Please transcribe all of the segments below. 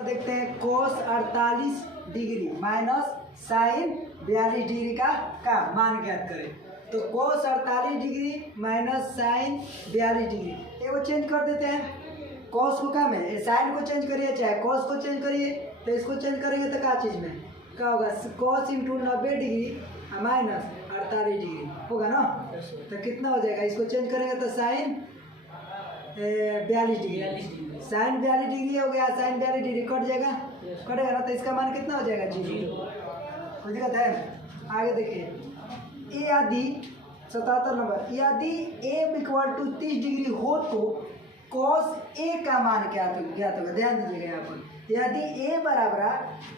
देखते हैं कोस 48 degree minus sign 42 degree का मान ज्ञात करें। तो कोस 48 डिग्री माइनस साइन 42 डिग्री ये वो चेंज कर देते हैं। कोस को क्या में साइन को चेंज करिए चाहे कोस को चेंज करिए, तो इसको चेंज करेंगे तो क्या चीज़ में क्या होगा, कोस इंटू 90 डिग्री माइनस 48 डिग्री होगा ना। तो कितना हो जाएगा, इसको चेंज करेंगे तो साइन 42 डिग्री, साइन 42 डिग्री हो गया, साइन 42 डिग्री कट जाएगा, कटेगा ना, तो इसका मान कितना हो जाएगा, जीरो। कोई दिक्कत है? आगे देखिए, ए यदि 77 नंबर, यदि ए इक्वल टू 30 डिग्री हो तो कॉस ए का मान ज्ञात होगा। ध्यान दीजिएगा यहाँ पर, यदि ए बराबर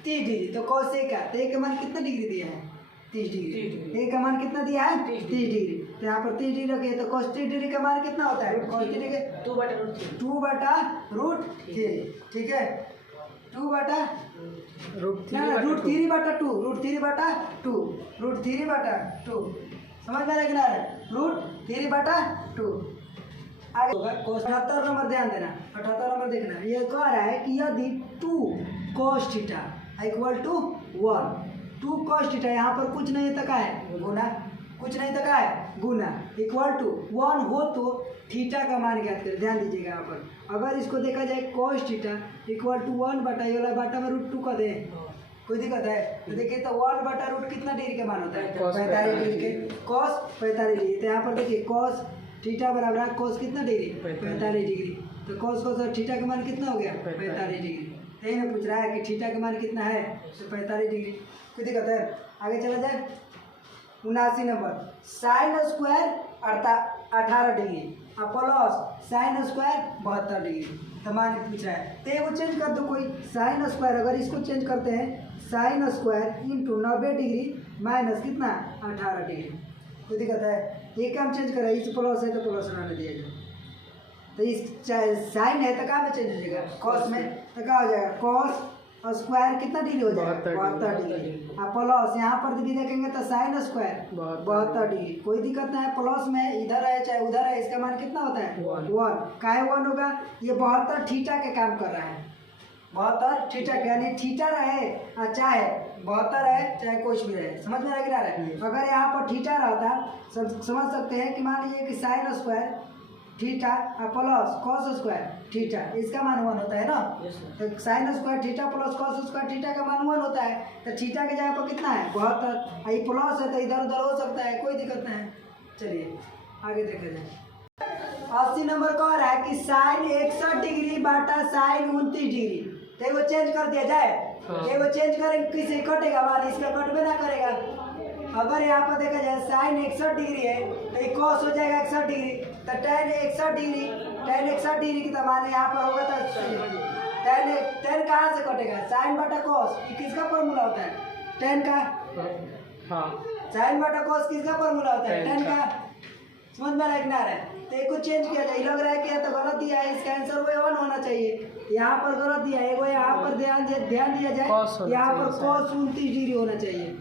30 डिग्री तो कॉस ए का, तो ए का मान कितना डिग्री दिया है, 30 डिग्री। ए का मान कितना दिया है, 30 डिग्री। तो यहाँ पर 30 डिग्री रखिए, तो cos 30 डिग्री का मान कितना होता है, cos 30 डिग्री 2/√3, ठीक है, 2/√3/2 समझ में आ रहा है, √3/2 आगे होगा। 78 नंबर ध्यान देना, 78 नंबर देखना, ये कह रहा है कि यदि 2 cos theta equal to 1, 2 cos theta यहाँ पर कुछ नहीं तक है गुना, कुछ नहीं तक है गुना, इक्वल टू 1 हो तो थीटा का मान ज्ञात करें। ध्यान दीजिएगा यहाँ पर, अगर इसको देखा जाए cos थीटा इक्वल टू 1/बाटा में √2 का दे, कोई दिक्कत है? तो देखिए, तो 1/√2 कितना डिग्री का मान होता है, 45 डिग्री के, cos 45 डिग्री। तो यहाँ पर देखिए cos थीटा बराबर है cos कितना डिग्री, 45 डिग्री। तो cos और थीटा का मान कितना हो गया, 45 डिग्री। यही ना पूछ रहा है कि थीटा का मान कितना है, तो 45 डिग्री। कोई दिक्कत है? आगे चला जाए, 79 number, sine square 18 degree plus sine square 72 degree. तो मान पूछ रहा है, तो वो चेंज कर दो कोई, साइन स्क्वायर अगर इसको चेंज करते हैं, sine square into 90 degree minus कितना 18 डिग्री। कोई दिक्कत है? ये काम चेंज करें, इस प्लस है तो प्लस रहने दिया जाए। तो इस साइन है तो क्या में चेंज हो जाएगा, कॉस में, तो क्या हो जाएगा, कॉस स्क्वायर कितना डिग्री हो जाएगा, 72 डिग्री। प्लस यहाँ पर भी देखेंगे तो साइन स्क्वायर 72 डिग्री। कोई दिक्कत नहीं है, प्लस में इधर है चाहे उधर है, इसका मान कितना होता है 1। काहे 1 होगा, ये 72 थीटा के काम कर रहा है, 72 थीटा के, यानी थीटा रहे चाहे 72 है चाहे कुछ भी रहे। समझ में आ रहा है? अगर यहाँ पर थीटा रहता, समझ सकते हैं कि मान लीजिए कि sine square theta plus cos square theta, इसका मान 1 होता है ना। तो sine square theta plus cos square theta का मान 1 होता है। तो थीटा के जगह पर कितना है 72, ये प्लस है तो इधर उधर हो सकता है, कोई दिक्कत नहीं है। चलिए आगे देखे जाए, 80 नंबर कह रहा है कि साइन 61 डिग्री बाटा साइन 29 डिग्री। तो वो चेंज कर दिया जाए, ये वो चेंज करेंगे किसे कटेगा मान, इसका कटबे ना करेगा। अगर यहाँ पर देखा जाए साइन 61 डिग्री है तो ये कॉस हो जाएगा 61 डिग्री, तो tan 61 डिग्री की तो माने यहाँ पर होगा, तो tan कहाँ से कटेगा, साइन बटा कॉस, किसका फॉर्मूला होता है, tan का, साइन बटा कॉस किसका फॉर्मूला होता है, tan का। समझ में रखना है, तो एक को चेंज किया जाए, लग रहा है कि या तो गलत दिया है, इसका आंसर वो 1 होना चाहिए, यहाँ पर गलत दिया है, वो यहाँ पर ध्यान दिया जाए, यहाँ पर cos 29 डिग्री होना चाहिए,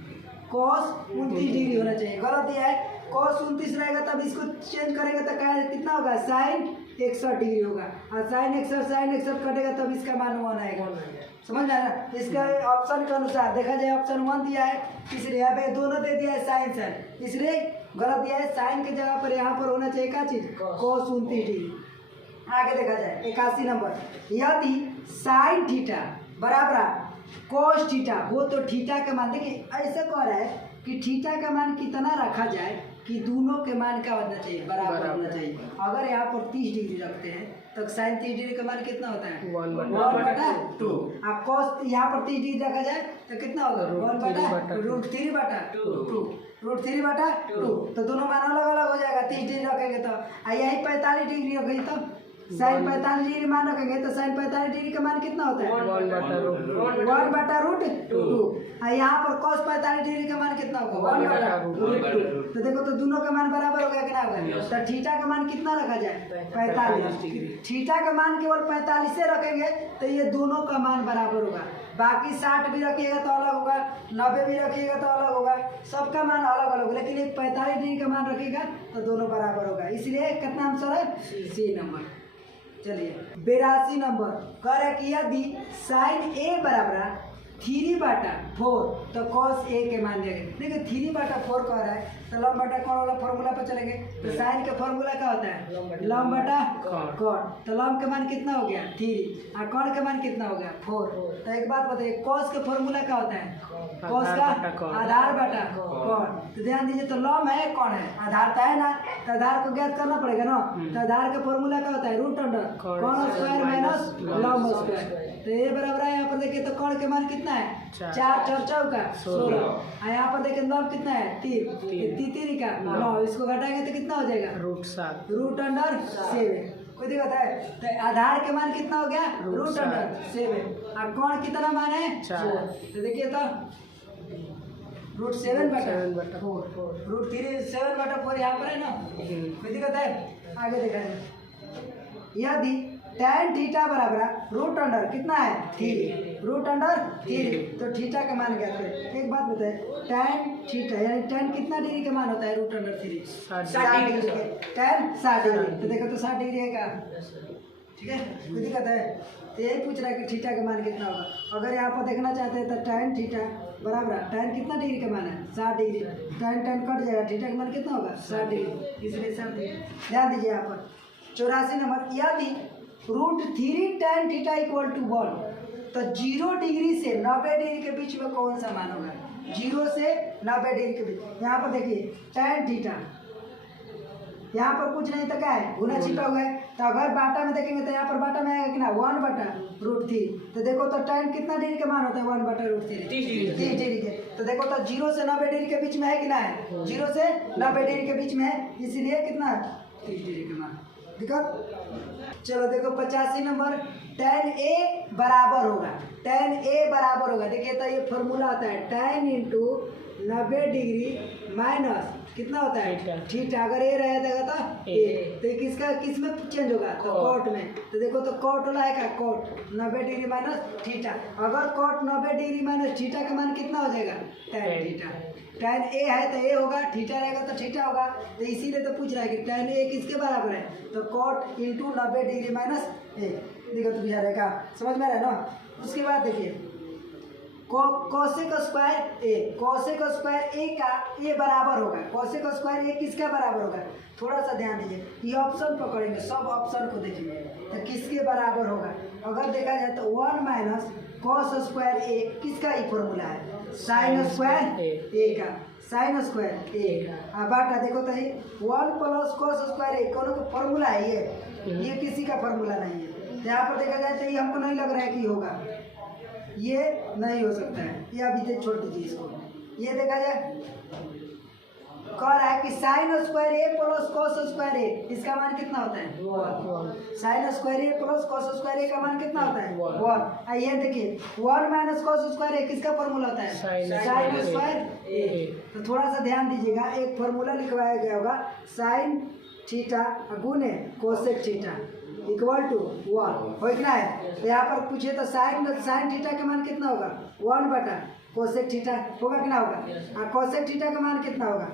cos 29 डिग्री होना चाहिए, गलत दिया है, cos 29 रहेगा, तब इसको चेंज करेंगे तो क्या कितना होगा, साइन 61 डिग्री होगा, और साइन 61 कटेगा तब इसका मान 1 आएगा। समझ में आया? इसका ऑप्शन के अनुसार देखा जाए, ऑप्शन 1 दिया है, इसलिए यहाँ पे दोनों दे दिया है साइन, इसलिए गलत दिया है। साइन की जगह पर यहाँ पर होना चाहिए क्या चीज़, cos 29 डिग्री। आगे देखा जाए, 81 नंबर, यदि साइन थीटा बराबर cos थीटा हो तो थीटा का मान, देखिए ऐसा कह रहा है कि थीटा का मान कितना रखा जाए कि दोनों के मान क्या होना चाहिए, बराबर होना चाहिए। अगर यहाँ पर 30 डिग्री रखते हैं तो साइन 30 डिग्री का मान कितना होता है 1/2। आप cos यहाँ पर 30 डिग्री रखा जाए तो कितना होगा 1/√3/2। तो दोनों मान अलग अलग हो जाएगा, 30 डिग्री रखेंगे तो, यही 45 डिग्री रखेंगे तो साइन 45 डिग्री मान रखेंगे तो साइन 45 डिग्री का मान कितना होता है 1/√2। यहाँ पर cos 45 डिग्री का मान कितना होगा 1/√2। तो देखो, तो दोनों का मान बराबर हो गया कि ना होगा। तो थीटा का मान कितना रखा जाए 45 डिग्री, थीटा का मान केवल 45 से रखेंगे तो ये दोनों का मान बराबर होगा। बाकी 60 भी रखिएगा तो अलग होगा, 90 भी रखिएगा तो अलग होगा, सबका मान अलग अलग होगा, लेकिन एक 45 डिग्री का मान रखिएगा तो दोनों बराबर होगा। इसलिए कितना आंसर है, सी नंबर। चलिए 82 नंबर कह रहा है कि यदि साइन ए बराबर 3/4 तो कॉस ए के मान दिया गया। देखिए 3/4 कह रहा है तो लंब बटा कौन वाला फॉर्मूला पर चलेंगे। तो साइन का फॉर्मूला क्या होता है लंब बटा कौन। तो लंब का मान कितना हो गया 3 और कौन का मान कितना हो गया 4। तो एक बात बताइए कॉस का फॉर्मूला क्या होता है कॉस का आधार बटा कौन। तो ध्यान दीजिए तो लंब है कौन है आधार तो है ना। तो आधार को ज्ञात करना पड़ेगा ना। तो आधार का फॉर्मूला क्या होता है रूट अंडर कौन स्क्वायर माइनस लंब स्क्वायर। तो ये बराबर है यहाँ पर देखिए तो कौन के मान कितना है 4 4 चौका 16 और यहाँ पर देखिए लंब कितना है 3 3 का 9। इसको घटाएंगे तो कितना हो जाएगा रूट अंडर 7। कोई दिक्कत है। तो आधार के मान कितना हो गया रूट अंडर 7 और कौन कितना मान है 4। तो देखिए तो रूट 7/4 रूट 7/4 यहाँ पर है ना। कोई दिक्कत है। आगे देखा जाए यदि tan थीटा बराबर रूट अंडर कितना है 3 रूट अंडर 3 तो थीटा का मान क्या है। एक बात बताए tan थीटा यानी tan कितना डिग्री का मान होता है रूट अंडर 3 60 डिग्री के tan 60 डिग्री। तो देखो तो 60 डिग्री है क्या ठीक है। कोई दिक्कत है। तो यही पूछ रहा है कि थीटा का मान कितना होगा। अगर यहाँ पर देखना चाहते हैं तो tan थीटा बराबर tan कितना डिग्री का मान है 60 डिग्री। tan कट जाएगा थीटा का मान कितना होगा 60 डिग्री इसलिए 60 डिग्री। ध्यान दीजिए यहाँ पर 84 नंबर यदि root 3 tan theta equal to 1 तो 0 डिग्री से 90 डिग्री के बीच में कौन सा मान होगा 0 से 90 डिग्री के बीच। यहाँ पर देखिए tan थीटा यहाँ पर कुछ नहीं तो क्या है गुना छिपा हुआ है। तो अगर बाटा में देखेंगे तो यहाँ पर बाटा में आएगा कि ना 1/√3। तो देखो तो tan कितना डिग्री का मान होता है 1/√3 30 डिग्री के। तो देखो तो 0 से 90 डिग्री के बीच में है कि ना है 0 से 90 डिग्री के बीच में है इसीलिए कितना 30 डिग्री का मान दिक्कत। चलो देखो 85 नंबर tan A बराबर होगा देखिए तो ये फॉर्मूला आता है tan इंटू 90 डिग्री माइनस कितना होता है थीटा। अगर ए रहेगा तो ए तो किसका किस में चेंज होगा तो कॉट में। तो देखो तो कॉट वाला है क्या कॉट 90 डिग्री माइनस थीटा। अगर कॉट 90 डिग्री माइनस थीटा का मान कितना हो जाएगा tan थीटा। tan ए है तो ए होगा थीटा रहेगा तो थीटा होगा। तो इसीलिए तो पूछ रहा है कि tan ए किसके बराबर है तो कॉट इंटू 90 डिग्री माइनस ए। देखो तो बिहार रहेगा समझ में आ रहा है ना। उसके बाद देखिए कोसेक स्क्वायर ए का ए बराबर होगा कोसेक स्क्वायर ए किसका बराबर होगा। थोड़ा सा ध्यान दीजिए ये ऑप्शन पकड़ेंगे सब ऑप्शन को देखिए तो किसके बराबर होगा। अगर देखा जाए तो 1 माइनस कॉस स्क्वायर ए किसका ही फॉर्मूला है साइन स्क्वायर ए का साइन स्क्वायर ए। बाटा देखो तो 1 प्लस कॉस स्क्वायर ए कौन का फॉर्मूला है ये किसी का फॉर्मूला नहीं है। तो यहाँ पर देखा जाए तो ये हमको नहीं लग रहा है कि होगा ये नहीं हो सकता है। ये अभी तक छोड़ दीजिए इसको। ये देखा जाए कह रहा है कि साइन स्क्वायर ए प्लस कॉस स्क्वायर ए इसका मान कितना होता है साइन स्क्वायर ए प्लस कॉस स्क्वायर ए का मान कितना होता है 1। ये देखिए 1 माइनस कॉस स्क्वायर ए किसका फॉर्मूला होता है साइन स्क्वायर ए। तो थोड़ा सा ध्यान दीजिएगा एक फॉर्मूला लिखवाया गया होगा साइन थीटा गुने कोसेक थीटा इक्वल टू 1 हो कितना है। तो यहाँ पर पूछे तो साइन थीटा का मान कितना होगा 1 कोसेक थीटा होगा कितना होगा। कोसेक थीटा का मान कितना होगा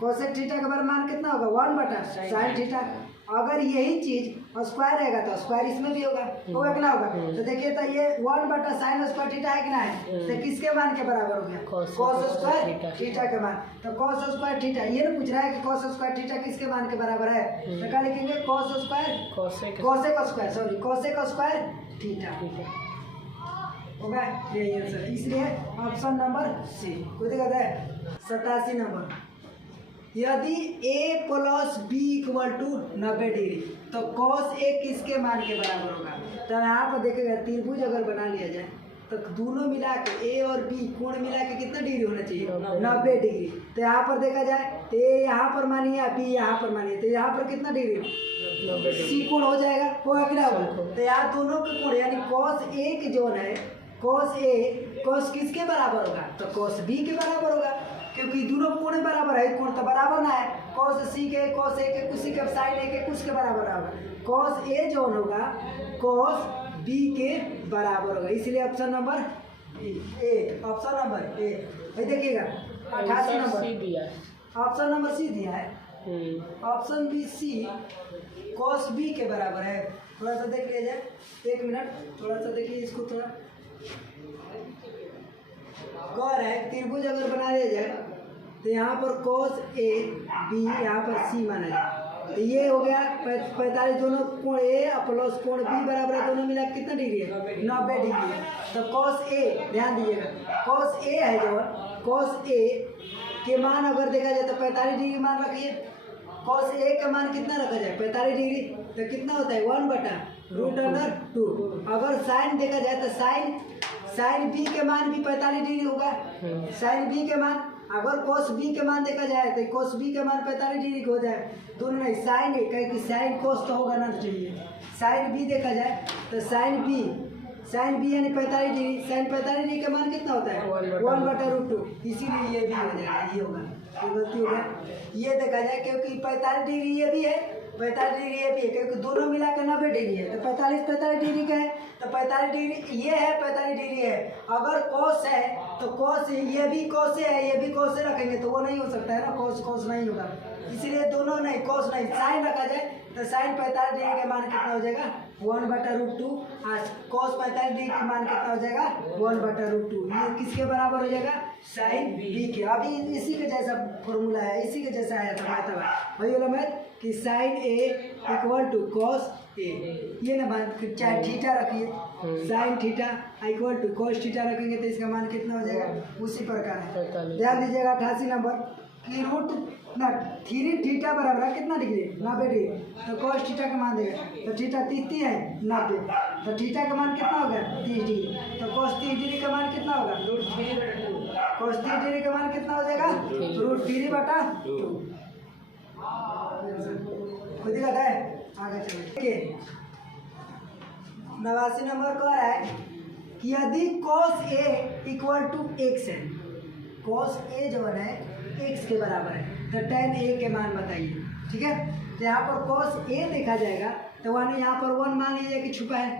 कोसेक थीटा का मान कितना होगा 1 साइन थीटा। अगर यही चीज स्क्वायर रहेगा तो स्क्वायर इसमें भी होगा कितना होगा। तो देखिए तो ये 1 साइन स्क्वायर थीटा है कितना है तो किसके मान के बराबर हो गया कॉस स्क्वायर थीटा के मान। तो कॉस स्क्वायर थीटा ये ना पूछ रहा है कि कॉस स्क्वायर थीटा किसके मान के बराबर है। तो क्या लिखेंगे कोसेक स्क्वायर थीटा होगा यही आंसर। इसलिए ऑप्शन नंबर सी। कोई दिक्कत है। 87 नंबर यदि a plus B equal to 90 degree तो कॉस ए किसके मान के बराबर होगा। तो यहाँ पर देखेगा त्रिभुज अगर बना लिया जाए तो दोनों मिला के ए और बी कोण मिला के कितना डिग्री होना चाहिए 90 डिग्री। तो यहाँ पर देखा जाए तो ए यहाँ पर मानिए बी यहाँ पर मानिए तो यहाँ पर कितना डिग्री सी कोण हो जाएगा होगा क्या होगा। तो यहाँ दोनों के कोण यानी कॉस ए के जो है कॉस ए कॉस किसके बराबर होगा तो कॉस बी के बराबर होगा क्योंकि दोनों कोण बराबर है कोण तो बराबर ना है कॉस सी के कॉस ए के कुछ के साइन ए के कुछ के बराबर होगा। कॉस ए जो होगा कॉस बी के बराबर होगा इसलिए option number A option number A. भाई देखिएगा 88 नंबर ऑप्शन नंबर सी दिया है option B C cos B के बराबर है। थोड़ा सा देख लिया जाए, 1 मिनट थोड़ा सा देखिए इसको थोड़ा। कह रहा है त्रिभुज अगर बना लिया जाए तो यहाँ पर cos A B यहाँ पर C माना जाए, तो ये हो गया 45, दोनों कोण A प्लस कोण B बराबर है, दोनों मिला कितना डिग्री है, 90 डिग्री है। तो cos A ध्यान दीजिएगा, cos A है जो cos A के मान अगर देखा जाए तो 45 डिग्री मान रखिए। cos A का मान कितना रखा जाए, 45 डिग्री, तो कितना होता है 1/√2। अगर साइन देखा जाए तो साइन B के मान भी 45 डिग्री होगा। साइन B के मान अगर cos B के मान देखा जाए तो cos B के मान 45 डिग्री हो जाए, दोनों नहीं साइन A, कहे कि साइन cos तो होगा ना, चाहिए साइन B देखा जाए तो साइन B यानी 45 डिग्री, साइन 45 डिग्री का मान कितना होता है 1/√2, इसीलिए ये भी हो जाएगा, ये होगा, ये गलती हो गया। ये देखा जाए क्योंकि 45 डिग्री ये भी है, 45 डिग्री ये भी है, क्योंकि दोनों मिला के 90 डिग्री है, तो 45 डिग्री का है, तो 45 डिग्री ये है, 45 डिग्री है। अगर cos है तो cos ये भी cos है, ये भी cos रखेंगे तो वो नहीं हो सकता है ना, cos नहीं होगा, इसलिए दोनों नहीं, cos नहीं, साइन रखा जाए तो साइन 45 डिग्री का मान कितना हो जाएगा 1/√2, cos 45 डिग्री का मान कितना हो जाएगा 1/√2। ये किसके बराबर हो जाएगा, साइन B के। अभी इसी के जैसा फॉर्मूला है, इसी के जैसा आया था मैथ में, वही वाला मैथ कि साइन A = cos A, ये ना मान चाहे थीटा रखिए, साइन थीटा = cos थीटा रखेंगे तो इसका मान कितना हो जाएगा, उसी प्रकार है। ध्यान दीजिएगा 88 नंबर की √3 थीटा बराबर है कितना डिग्री, 90 डिग्री, तो cos थीटा का मान देगा, तो थीटा 30 है 90, तो थीटा का मान कितना होगा 30 डिग्री, तो cos 30 डिग्री का मान कितना होगा cos 30 डिग्री का मान कितना हो जाएगा √3/2। कोई दिक्कत है, आगे चलिए। 89 नंबर कह रहा है कि यदि cos A = x है, cos A जो है x के बराबर है, तो tan A के मान बताइए, ठीक है। तो यहाँ पर cos A देखा जाएगा तो वहाँ यहाँ पर 1 मान लीजिए कि छुपा है,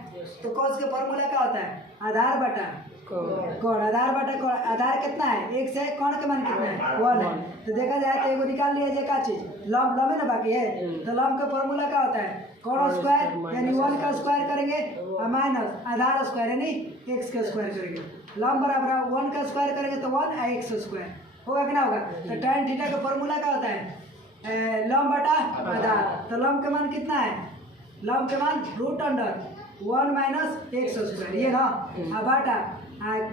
तो cos का फॉर्मूला क्या होता है, आधार बटा कोण, आधार कितना है x है, कोण का मान कितना है 1 है, तो देखा जाए तो एगो निकाल लिया जाए क्या चीज, लंब है ना बाकी है, तो लंब का फॉर्मूला क्या होता है कोण स्क्वायर, यानी 1 का स्क्वायर करेंगे और माइनस आधार स्क्वायर यानी x का स्क्वायर करेंगे, लंब बराबर 1 का स्क्वायर करेंगे तो 1 और x स्क्वायर होगा कि ना होगा। तो tan थीटा का फॉर्मूला क्या होता है लंब बटा आधार, तो लंब का मान कितना है, लंब के मान √1 - x स्क्वायर, ये ना अब बाटा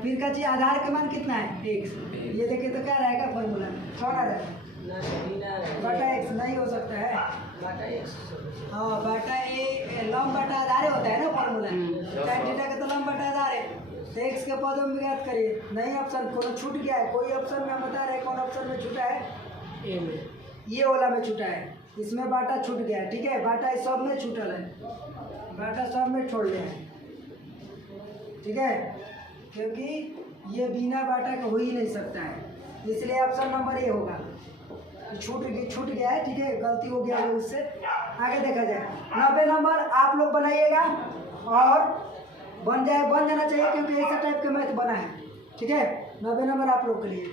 फिर का चीज आधार का मान कितना है x, ये देखिए तो क्या रहेगा फॉर्मूला कौन आ रहेगा बटा x, नहीं हो सकता है हाँ बटा a, लंब बटा आधार होता है ना फॉर्मूला, tan थीटा का तो लंब बटा आधार है, तो x के पदों में ज्ञात करिए। नहीं ऑप्शन कौन छूट गया है, कोई ऑप्शन में बता रहे कौन ऑप्शन में छूटा है, ए में, ये वाला में छूटा है, इसमें बाटा छूट गया है, ठीक है, बाटा इस सब में छूटल है, बाटा सब में छोड़ लिया है, ठीक है, क्योंकि ये बिना बाटा का हो ही नहीं सकता है, इसलिए ऑप्शन नंबर ए होगा, छूट गया है, ठीक है, गलती हो गया है उससे। आगे देखा जाए 90 नंबर आप लोग बनाइएगा और बन जाना चाहिए, क्योंकि ऐसा टाइप का मैथ बना है, ठीक है, 90 नंबर आप लोग के लिए।